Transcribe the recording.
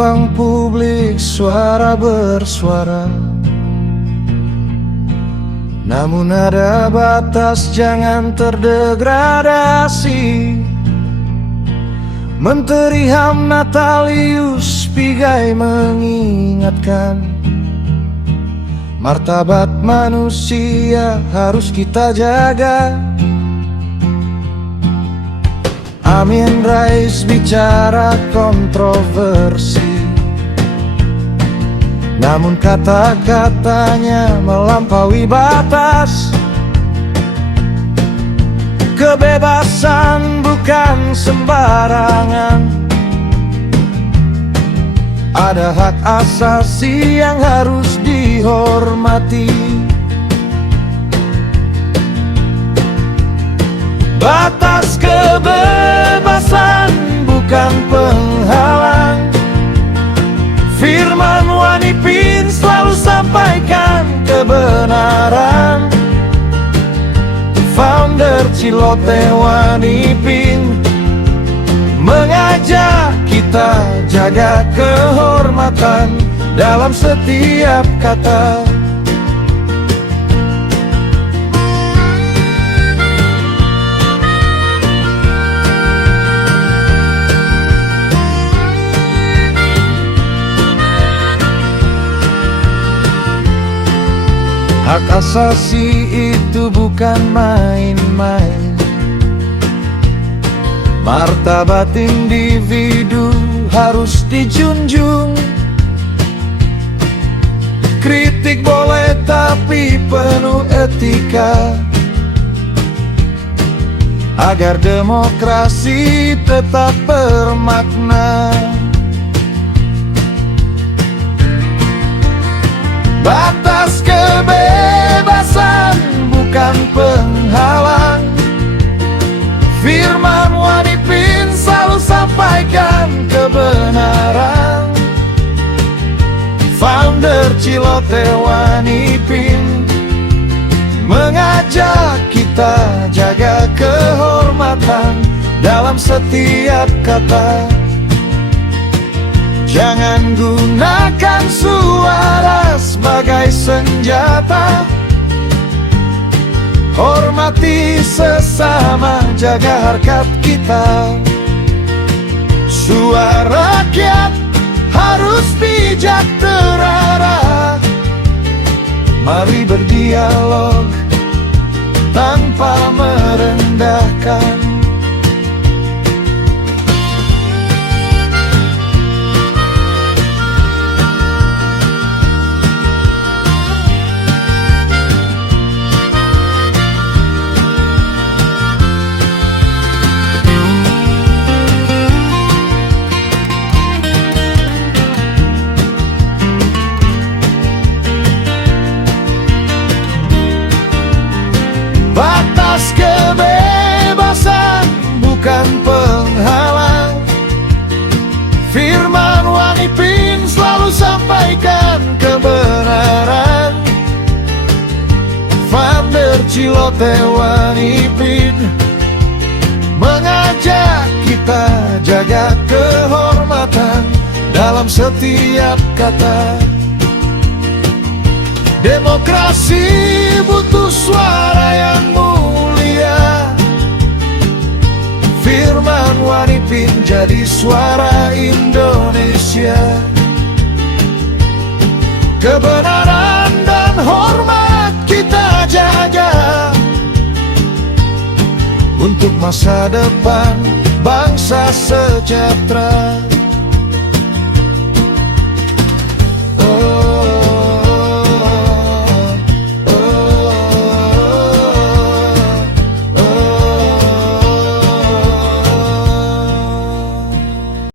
ruang publik suara bersuara, namun ada batas, jangan terdegradasi. Menteri HAM Natalius Pigai mengingatkan, martabat manusia harus kita jaga. Amin Rais bicara kontroversi, namun kata-katanya melampaui batas. Kebebasan bukan sembarangan, ada hak asasi yang harus dihormati. Batas kebebasan bukan penghalang, firman Wanipin selalu sampaikan kebenaran. Founder Cilote Wanipin mengajak kita jaga kehormatan dalam setiap kata. Hak asasi itu bukan main-main, martabat individu harus dijunjung. Kritik boleh tapi penuh etika, agar demokrasi tetap bermakna. Batas kebebasan bukan penghalang, firman Wanipin selalu sampaikan kebenaran. Founder Cilote Wanipin mengajak kita jaga kehormatan dalam setiap kata. Jangan gunakan suara sebagai senjata, hormati sesama, jaga harkat kita. Suara rakyat harus bijak terarah, mari berdialog tanpa merendahkan. Batas kebebasan bukan penghalang, firman Wanipin selalu sampaikan kebenaran. Founder Cilote Wanipin mengajak kita jaga kehormatan dalam setiap kata. Demokrasi butuh suara yang mulia, firman Wanipin jadi suara Indonesia. Kebenaran dan hormat kita jaga, untuk masa depan bangsa sejahtera.